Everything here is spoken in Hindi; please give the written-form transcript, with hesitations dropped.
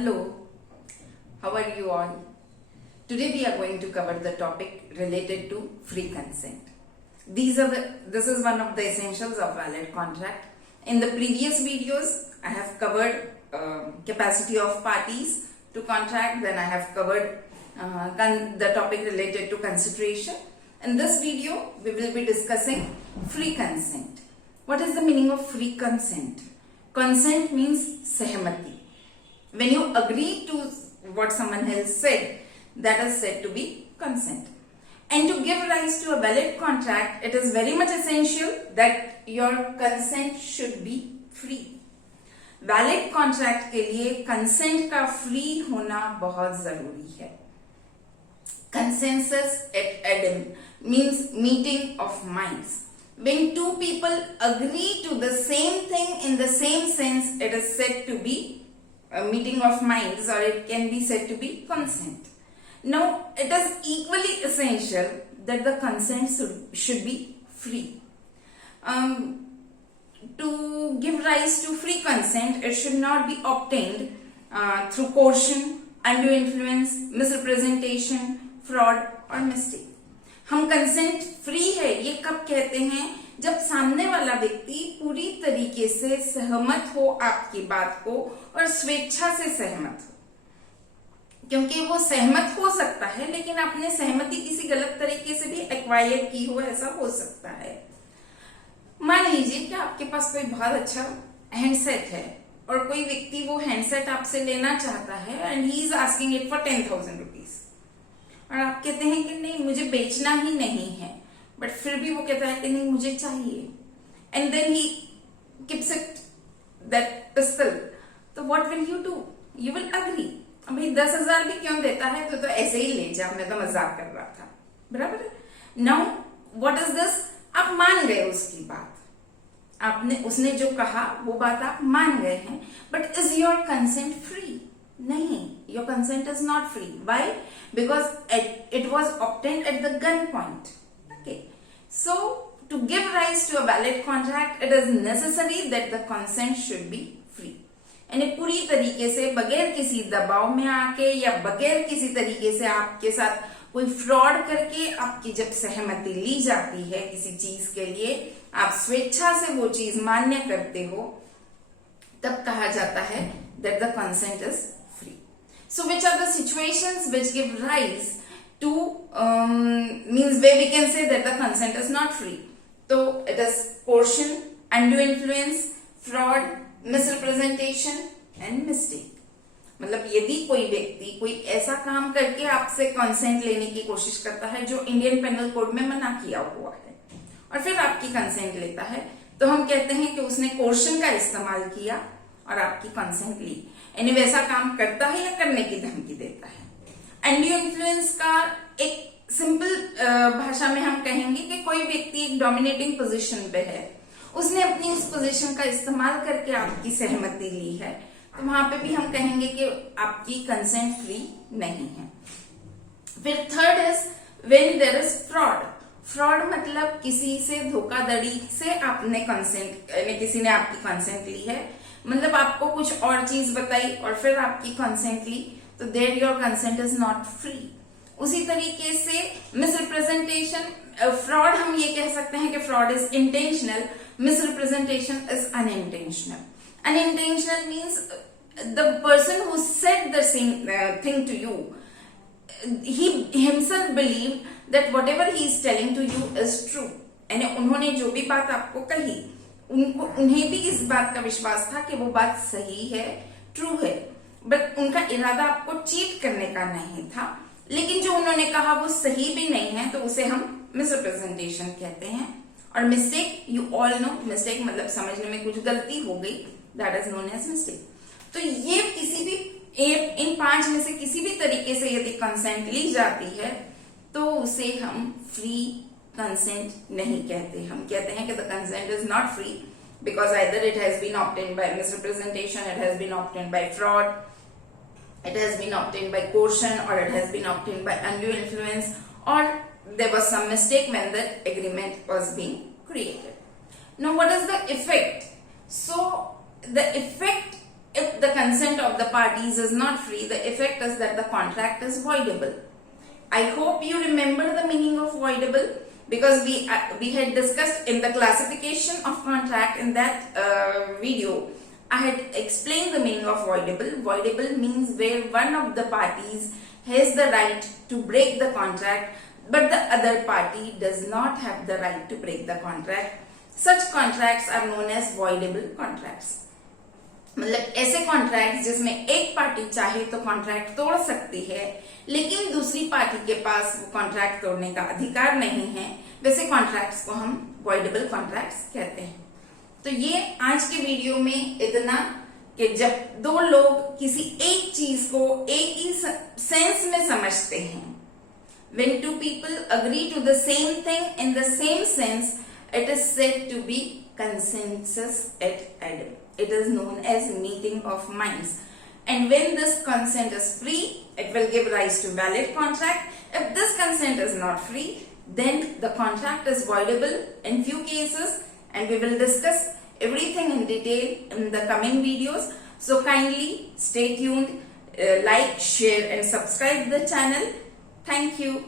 Hello, how are you all? Today we are going to cover the topic related to free consent. This is one of the essentials of valid contract. In the previous videos, I have covered capacity of parties to contract. Then I have covered the topic related to consideration. In this video, we will be discussing free consent. What is the meaning of free consent? Consent means सहमति. When you agree to what someone else said, that is said to be consent. And to give rise to a valid contract, it is very much essential that your consent should be free. Valid contract के लिए consent का free होना बहुत जरूरी है. Consensus at ADM means meeting of minds. When two people agree to the same thing in the same sense, it is said to be a meeting of minds, or it can be said to be consent. Now, it is equally essential that the consent should be free. To give rise to free consent, it should not be obtained through coercion, undue influence, misrepresentation, fraud or mistake. हम कंसेंट फ्री है ये कब कहते हैं? जब सामने वाला व्यक्ति पूरी तरीके से सहमत हो आपकी बात को और स्वेच्छा से सहमत हो. क्योंकि वो सहमत हो सकता है, लेकिन आपने सहमति किसी गलत तरीके से भी एक्वायर की हो, ऐसा हो सकता है. मान लीजिए कि आपके पास कोई बहुत अच्छा हैंडसेट है और कोई व्यक्ति वो हैंडसेट आपसे लेना चाहता है and he is asking it for 10,000 rupees, और आप कहते हैं कि नहीं मुझे बेचना ही नहीं है, बट फिर भी वो कहता है कि नहीं मुझे चाहिए. And then he keeps it that pistol. तो what will you do? You will agree. भाई 10,000 भी क्यों देता है, तो ऐसे ही ले जा, मैं तो मजाक कर रहा था. बराबर है. Now what is this? आप मान गए उसकी बात, आपने उसने जो कहा वो बात आप मान गए हैं, but is your consent free? नहीं, your consent is not free. Why? Because it was obtained at the gunpoint. Okay. So, to give rise to a valid contract, it is necessary that the consent should be free. यानी पूरी तरीके से बगैर किसी दबाव में आके या बगैर किसी तरीके से आपके साथ कोई फ्रॉड करके आपकी जब सहमति ली जाती है किसी चीज के लिए, आप स्वेच्छा से वो चीज मान्य करते हो, तब कहा जाता है that the consent is free. So which are the situations which give rise to means where we can say that the consent is not free? So it is coercion, undue influence, fraud, misrepresentation and mistake. मतलब यदि कोई व्यक्ति कोई ऐसा काम करके आपसे कंसेंट लेने की कोशिश करता है जो इंडियन पेनल कोड में मना किया हुआ है और फिर आपकी कंसेंट लेता है, तो हम कहते हैं कि उसने कोर्शन का इस्तेमाल किया और आपकी कंसेंट ली. यानी वैसा काम करता है या करने की धमकी देता है. अनड्यू इन्फ्लुएंस का एक सिंपल भाषा में हम कहेंगे कि कोई व्यक्ति एक डोमिनेटिंग पोजीशन पे है, उसने अपनी उस पोजीशन का इस्तेमाल करके आपकी सहमति ली है, तो वहां पे भी हम कहेंगे कि आपकी कंसेंट फ्री नहीं है. फिर third is when there is fraud. Fraud मतलब किसी से धोखाधड़ी से आपने कंसेंट, यानी किसी ने आपकी कंसेंट ली है, मतलब आपको कुछ और चीज बताई और फिर आपकी कंसेंट ली, तो there your consent is not free. उसी तरीके से मिसरिप्रेजेंटेशन, फ्रॉड हम ये कह सकते हैं कि fraud is intentional, misrepresentation is unintentional. Unintentional means the person who said the same thing to you, he himself believed that whatever he is telling to you is true. यानी उन्होंने जो भी बात आपको कही, उन्हें भी इस बात का विश्वास था कि वो बात सही है, ट्रू है, बट उनका इरादा आपको चीट करने का नहीं था. लेकिन जो उन्होंने कहा वो सही भी नहीं है, तो उसे हम मिसरिप्रेजेंटेशन कहते हैं. और mistake, you all know, mistake मतलब समझने में कुछ गलती हो गई, that is known as mistake. तो ये किसी भी इन 5 में से किसी भी तरीके से यदि कंसेंट ली जाती है, तो उसे हम फ्री कंसेंट नहीं कहते. हम कहते हैं कि the consent is not free because either it has been obtained by misrepresentation, it has been obtained by fraud, it has been obtained by coercion, or it has been obtained by undue influence, or there was some mistake when the agreement was being created. Now what is the effect? So the effect If the consent of the parties is not free, the effect is that the contract is voidable. I hope you remember the meaning of voidable, because we had discussed in the classification of contract. In that video, I had explained the meaning of voidable. Voidable means where one of the parties has the right to break the contract, but the other party does not have the right to break the contract. Such contracts are known as voidable contracts. मतलब ऐसे कॉन्ट्रैक्ट जिसमें एक पार्टी चाहे तो कॉन्ट्रैक्ट तोड़ सकती है, लेकिन दूसरी पार्टी के पास वो कॉन्ट्रैक्ट तोड़ने का अधिकार नहीं है, वैसे कॉन्ट्रैक्ट्स को हम वॉइडेबल कॉन्ट्रैक्ट्स कहते हैं। तो ये आज के वीडियो में इतना कि जब दो लोग किसी एक चीज को एक ही सेंस में समझते हैं, when two people agree to the same thing in the same sense, it is said to be consensus et idem. It is known as meeting of minds. And when this consent is free, it will give rise to valid contract. If this consent is not free, then the contract is voidable in few cases, and we will discuss everything in detail in the coming videos. So kindly stay tuned, like, share and subscribe the channel. Thank you.